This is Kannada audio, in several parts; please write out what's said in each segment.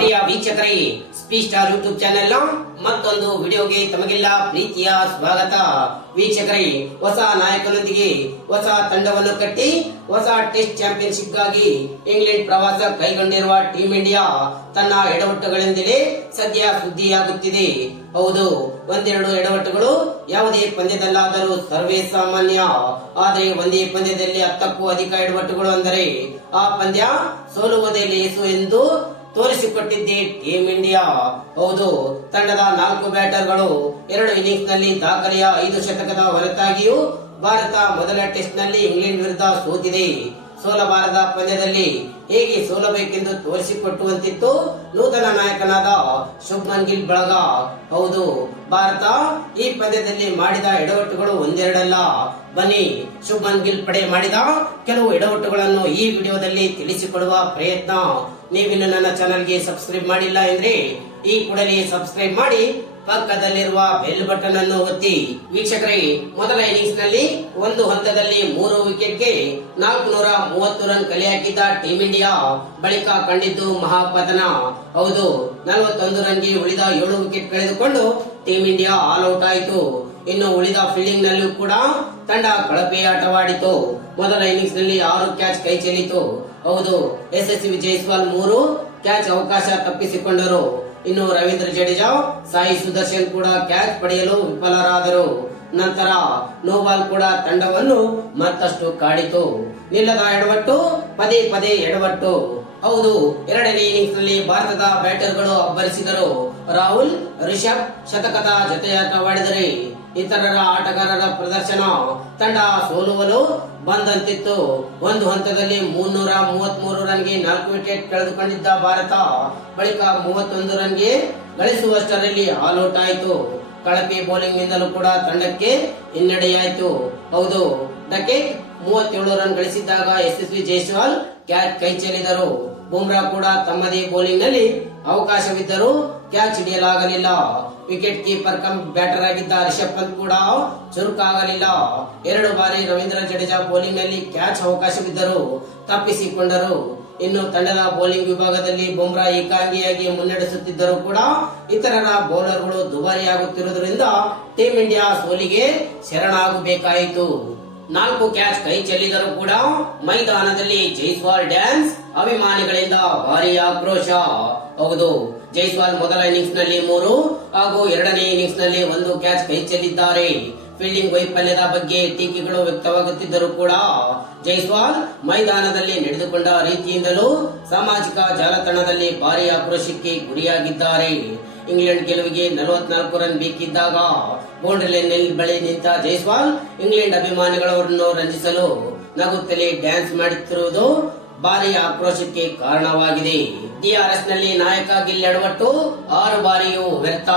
ವೀಕ್ಷಕರೇ ಸ್ಪೀ ಸ್ಟಾರ್ ಯೂಟ್ಯೂಬ್ ಚಾನೆಲ್ ಮತ್ತೊಂದು ವಿಡಿಯೋಗೆ ತಮಗೆಲ್ಲ ಪ್ರೀತಿಯ ಸ್ವಾಗತ. ವೀಕ್ಷಕರೇ, ಹೊಸ ನಾಯಕನೊಂದಿಗೆ ಹೊಸ ತಂಡವನ್ನು ಕಟ್ಟಿ ಹೊಸ ಟೆಸ್ಟ್ ಚಾಂಪಿಯನ್ಶಿಪ್ಗಾಗಿ ಇಂಗ್ಲೆಂಡ್ ಪ್ರವಾಸ ಕೈಗೊಂಡಿರುವ ಟೀಂ ಇಂಡಿಯಾ ತನ್ನ ಎಡವಟ್ಟುಗಳಿಂದಲೇ ಸದ್ಯ ಸುದ್ದಿಯಾಗುತ್ತಿದೆ. ಹೌದು, ಒಂದೆರಡು ಎಡವಟ್ಟುಗಳು ಯಾವುದೇ ಪಂದ್ಯದಲ್ಲಾದರೂ ಸರ್ವೇ ಸಾಮಾನ್ಯ. ಆದರೆ ಒಂದೇ ಪಂದ್ಯದಲ್ಲಿ ಹತ್ತಕ್ಕೂ ಅಧಿಕ ಎಡವಟ್ಟುಗಳು ಅಂದರೆ ಆ ಪಂದ್ಯ ಸೋಲುವುದೇ ಲೇಸು ಎಂದು ತೋರಿಸಿಕೊಟ್ಟಿದ್ದೆ ಟೀಂ ಇಂಡಿಯಾ. ಹೌದು, ತಂಡದ ನಾಲ್ಕು ಬ್ಯಾಟರ್ಗಳು ಎರಡು ಇನ್ನಿಂಗ್ಸ್ನಲ್ಲಿ ದಾಖಲೆಯ ಐದು ಶತಕದ ಹೊರತಾಗಿಯೂ ಭಾರತ ಮೊದಲ ಟೆಸ್ಟ್ನಲ್ಲಿ ಇಂಗ್ಲೆಂಡ್ ವಿರುದ್ಧ ಸೋತಿದೆ. ಸೋಲಬಾರದ ಪಂದ್ಯದಲ್ಲಿ ಹೇಗೆ ಸೋಲಬೇಕೆಂದು ತೋರಿಸಿಕೊಟ್ಟುವಂತಿತ್ತು ನೂತನ ನಾಯಕನಾದ ಶುಭ್ಮನ್ ಗಿಲ್ ಬಳಗ. ಹೌದು, ಭಾರತ ಈ ಪಂದ್ಯದಲ್ಲಿ ಮಾಡಿದ ಎಡವಟ್ಟುಗಳು ಒಂದೆರಡಲ್ಲ. ಬನ್ನಿ, ಶುಭ್ಮನ್ ಗಿಲ್ ಪಡೆ ಮಾಡಿದ ಕೆಲವು ಎಡವಟ್ಟುಗಳನ್ನು ಈ ವಿಡಿಯೋದಲ್ಲಿ ತಿಳಿಸಿಕೊಡುವ ಪ್ರಯತ್ನ. ನೀವಿನ್ನು ನನ್ನ ಚಾನಲ್ಗೆ ಸಬ್ಸ್ಕ್ರೈಬ್ ಮಾಡಿಲ್ಲ ಎಂದ್ರೆ ಈ ಕೂಡಲೇ ಸಬ್ಸ್ಕ್ರೈಬ್ ಮಾಡಿ ಪಕ್ಕದಲ್ಲಿರುವ ಬೆಲ್ ಬಟನ್ ಅನ್ನು ಒತ್ತಿ. ವೀಕ್ಷಕರೇ, ಮೊದಲ ಇನ್ನಿಂಗ್ಸ್ನಲ್ಲಿ ಒಂದು ಹಂತದಲ್ಲಿ ಮೂರು ವಿಕೆಟ್ಗೆ ನಾಲ್ಕುನೂರ ಮೂವತ್ತು ರನ್ ಕಲೆ ಹಾಕಿದ್ದ ಟೀಂ ಇಂಡಿಯಾ ಬಳಿಕ ಕಂಡಿದ್ದು ಮಹಾಪತನ. ಹೌದು, ನಲವತ್ತೊಂದು ರನ್ಗೆ ಉಳಿದ ಏಳು ವಿಕೆಟ್ ಕಳೆದುಕೊಂಡು ಟೀಂ ಇಂಡಿಯಾ ಆಲ್ ಔಟ್ ಆಯಿತು. ಇನ್ನು ಉಳಿದ ಫೀಲ್ಡಿಂಗ್ ನಲ್ಲೂ ಕೂಡ ತಂಡ ಕಳಪೆ ಆಟವಾಡಿತು. ಮೊದಲ ಇನ್ನಿಂಗ್ಸ್ನಲ್ಲಿ ಆರು ಕ್ಯಾಚ್ ಕೈ ಚೆಲ್ಲಿತು. ಹೌದು, ಎಸ್ ಎಸ್ ಜೈಸ್ವಾಲ್ ಮೂರು ಕ್ಯಾಚ್ ಅವಕಾಶ ತಪ್ಪಿಸಿಕೊಂಡರು. ಇನ್ನು ರವೀಂದ್ರ ಜಡೇಜಾ ಸಾಯಿ ಸುದರ್ಶನ್ ಕೂಡ ಕ್ಯಾಚ್ ಪಡೆಯಲು ವಿಫಲರಾದರು. ನಂತರ ನೋಬಾಲ್ ಕೂಡ ತಂಡವನ್ನು ಮತ್ತಷ್ಟು ಕಾಡಿತು. ನಿಲ್ಲದ ಎಡವಟ್ಟು, ಪದೇ ಪದೇ ಎಡವಟ್ಟು. ಹೌದು, ಎರಡನೇ ಇನ್ನಿಂಗ್ಸ್ನಲ್ಲಿ ಭಾರತದ ಬ್ಯಾಟರ್ಗಳು ಅಬ್ಬರಿಸಿದರು. ರಾಹುಲ್, ರಿಷಬ್ ಶತಕದ ಜೊತೆಯಾಟವಾಡಿದರೆ. ಇತರರ ಆಟಗಾರರ ಪ್ರದರ್ಶನ. ತಂಡ ಸೋಲುವಲು ಬಂದಂತಿತ್ತು. ಒಂದು ಹಂತದಲ್ಲಿ ಮುನ್ನೂರ ಮೂವತ್ತ್ ಮೂರು ರನ್ಗೆ ನಾಲ್ಕು ವಿಕೆಟ್ ಕಳೆದುಕೊಂಡಿದ್ದ ಭಾರತ, ಬಳಿಕ ಮೂವತ್ತೊಂದು ರನ್ಗೆ ಗಳಿಸುವಷ್ಟರಲ್ಲಿ ಆಲ್ ಔಟ್ ಆಯಿತು ಕಳಪೆ ಬೌಲಿಂಗ್ ನಿಂದಲೂ ಕೂಡ ತಂಡಕ್ಕೆ ಹಿನ್ನಡೆಯಾಯಿತು. ಹೌದು ಡಕೆಟ್ ಮೂವತ್ತೇಳು ರನ್ ಗಳಿಸಿದ್ದಾಗ ಯಶಸ್ವಿ ಜೈಸ್ವಾಲ್ ಕ್ಯಾಚ್ ಕೈ ಚೆಲ್ಲಿದರು. ಬುಮ್ರಾ ಕೂಡ ತಮ್ಮದೇ ಬೌಲಿಂಗ್ನಲ್ಲಿ ಅವಕಾಶವಿದ್ದರೂ ಕ್ಯಾಚ್ ಹಿಡಿಯಲಾಗಲಿಲ್ಲ. ವಿಕೆಟ್ ಕೀಪರ್ ಕಮ್ ಬ್ಯಾಟರ್ ಆಗಿದ್ದ ರಿಷಬ್ ಪಂತ್ ಕೂಡ ಚುರುಕಾಗಲಿಲ್ಲ. ಎರಡು ಬಾರಿ ರವೀಂದ್ರ ಜಡೇಜಾ ಬೌಲಿಂಗ್ನಲ್ಲಿ ಕ್ಯಾಚ್ ಅವಕಾಶವಿದ್ದರೂ ತಪ್ಪಿಸಿಕೊಂಡರು. ಇನ್ನು ತಂಡದ ಬೌಲಿಂಗ್ ವಿಭಾಗದಲ್ಲಿ ಬುಮ್ರಾ ಏಕಾಂಗಿಯಾಗಿ ಮುನ್ನಡೆಸುತ್ತಿದ್ದರೂ ಕೂಡ ಇತರರ ಬೌಲರ್ಗಳು ದುಬಾರಿಯಾಗುತ್ತಿರುವುದರಿಂದ ಟೀಂ ಇಂಡಿಯಾ ಸೋಲಿಗೆ ಶರಣಾಗಬೇಕಾಯಿತು. ನಾಲ್ಕು ಕ್ಯಾಚ್ ಕೈ ಚೆಲ್ಲಿದರೂ ಕೂಡ ಮೈದಾನದಲ್ಲಿ ಜೈಸ್ವಾಲ್ ಡ್ಯಾನ್ಸ್ ಅಭಿಮಾನಿಗಳಿಂದ ಭಾರಿ ಆಕ್ರೋಶ. ಹೌದು. ಜೈಸ್ವಾಲ್ ಮೊದಲ ಇನ್ನಿಂಗ್ಸ್ನಲ್ಲಿ ಮೂರು ಹಾಗೂ ಎರಡನೇ ಇನ್ನಿಂಗ್ಸ್ನಲ್ಲಿ ಒಂದು ಕ್ಯಾಚ್ ಕೈ ಚೆಲ್ಲಿದ್ದಾರೆ ಫೀಲ್ಡಿಂಗ್ ವೈಫಲ್ಯದ ಬಗ್ಗೆ ಟೀಕೆಗಳು ವ್ಯಕ್ತವಾಗುತ್ತಿದ್ದರೂ ಕೂಡ ಜೈಸ್ವಾಲ್ ಮೈದಾನದಲ್ಲಿ ನಡೆದುಕೊಂಡ ರೀತಿಯಿಂದಲೂ ಸಾಮಾಜಿಕ ಜಾಲತಾಣದಲ್ಲಿ ಭಾರಿ ಆಕ್ರೋಶಕ್ಕೆ ಗುರಿಯಾಗಿದ್ದಾರೆ. ಇಂಗ್ಲೆಂಡ್ ಗೆಲುವಿಗೆ ನಲವತ್ನಾಲ್ಕು ರನ್ ಬೇಕಿದ್ದಾಗ ಬೌಂಡ್ರಿ ಬಳಿ ನಿಂತ ಜೈಸ್ವಾಲ್ ಇಂಗ್ಲೆಂಡ್ ಅಭಿಮಾನಿಗಳವರನ್ನು ರಂಜಿಸಲು ನಗುತ್ತಲೇ ಡ್ಯಾನ್ಸ್ ಮಾಡುತ್ತಿರುವುದು ಭಾರಿ ಆಕ್ರೋಶಕ್ಕೆ ಕಾರಣವಾಗಿದೆ. ಡಿಆರ್ಎಸ್ನಲ್ಲಿ ನಾಯಕ ಗಿಲ್ ಎಡವಟ್ಟು ಆರು ಬಾರಿಯೂ ವ್ಯರ್ಥ.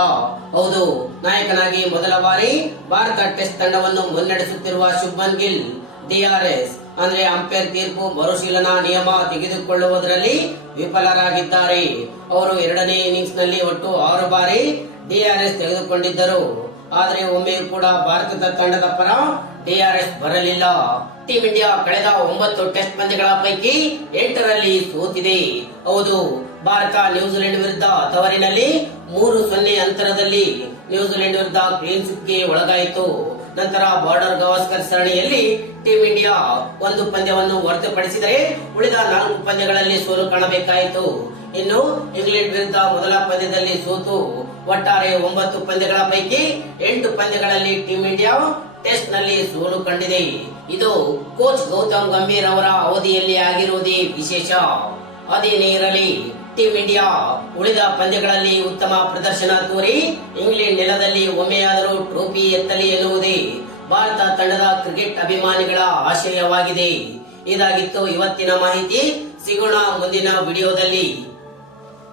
ಹೌದು, ನಾಯಕನಾಗಿ ಮೊದಲ ಬಾರಿ ಭಾರತ ಟೆಸ್ಟ್ ತಂಡವನ್ನು ಮುನ್ನಡೆಸುತ್ತಿರುವ ಶುಭನ್ ಗಿಲ್ ಡಿಆರ್ಎಸ್ ಅಂದ್ರೆ ಅಂಪೈರ್ ತೀರ್ಪು ಮರುಶೀಲನಾ ನಿಯಮ ತೆಗೆದುಕೊಳ್ಳುವುದರಲ್ಲಿ ವಿಫಲರಾಗಿದ್ದಾರೆ. ಅವರು ಎರಡನೇ ಇನ್ನಿಂಗ್ಸ್ನಲ್ಲಿ ಒಟ್ಟು ಆರು ಬಾರಿ ಡಿಆರ್ಎಸ್ ತೆಗೆದುಕೊಂಡಿದ್ದರು. ಆದರೆ ಒಮ್ಮೆಯೂ ಕೂಡ ಭಾರತದ ತಂಡದ ಪರ ಡಿಆರ್ಎಸ್ ಬರಲಿಲ್ಲ. ಟೀಂ ಇಂಡಿಯಾ ಕಳೆದ ಒಂಬತ್ತು ಟೆಸ್ಟ್ ಪಂದ್ಯಗಳ ಪೈಕಿ ಎಂಟರಲ್ಲಿ ಸೋತಿದೆ. ಹೌದು, ಭಾರತ ನ್ಯೂಜಿಲೆಂಡ್ ವಿರುದ್ಧ ತವರಿನಲ್ಲಿ ಮೂರು ಸೊನ್ನೆ ಅಂತರದಲ್ಲಿ ನ್ಯೂಜಿಲೆಂಡ್ ವಿರುದ್ಧ ಕ್ಲೀನ್ಗೆ ಒಳಗಾಯಿತು. ನಂತರ ಬಾರ್ಡರ್ ಗವಾಸ್ಕರ್ ಸರಣಿಯಲ್ಲಿ ಟೀಂ ಇಂಡಿಯಾ ಒಂದು ಪಂದ್ಯವನ್ನು ಹೊರತುಪಡಿಸಿದರೆ ಉಳಿದ ನಾಲ್ಕು ಪಂದ್ಯಗಳಲ್ಲಿ ಸೋಲು ಕಾಣಬೇಕಾಯಿತು. ಇನ್ನು ಇಂಗ್ಲೆಂಡ್ ವಿರುದ್ಧ ಮೊದಲ ಪಂದ್ಯದಲ್ಲಿ ಸೋತು, ಒಟ್ಟಾರೆ ಒಂಬತ್ತು ಪಂದ್ಯಗಳ ಪೈಕಿ ಎಂಟು ಪಂದ್ಯಗಳಲ್ಲಿ ಟೀಂ ಇಂಡಿಯಾ ಟೆಸ್ಟ್ನಲ್ಲಿ ಸೋಲು ಕಂಡಿದೆ. ಇದು ಕೋಚ್ ಗೌತಮ್ ಗಂಭೀರ್ ಅವರ ಅವಧಿಯಲ್ಲಿ ಆಗಿರುವುದೇ ವಿಶೇಷ. ಅದೇನೇ ಇರಲಿ, ಟೀಂ ಇಂಡಿಯಾ ಉಳಿದ ಪಂದ್ಯಗಳಲ್ಲಿ ಉತ್ತಮ ಪ್ರದರ್ಶನ ತೋರಿ, ಇಂಗ್ಲೆಂಡ್ ನೆಲದಲ್ಲಿ ಒಮ್ಮೆಯಾದರೂ ಟ್ರೋಫಿ ಎತ್ತಲಿ ಎನ್ನುವುದೇ ಭಾರತ ತಂಡದ ಕ್ರಿಕೆಟ್ ಅಭಿಮಾನಿಗಳ ಆಶಯವಾಗಿದೆ ಇದಾಗಿತ್ತು ಇವತ್ತಿನ ಮಾಹಿತಿ. ಸಿಗೋಣ ಮುಂದಿನ ವಿಡಿಯೋದಲ್ಲಿ.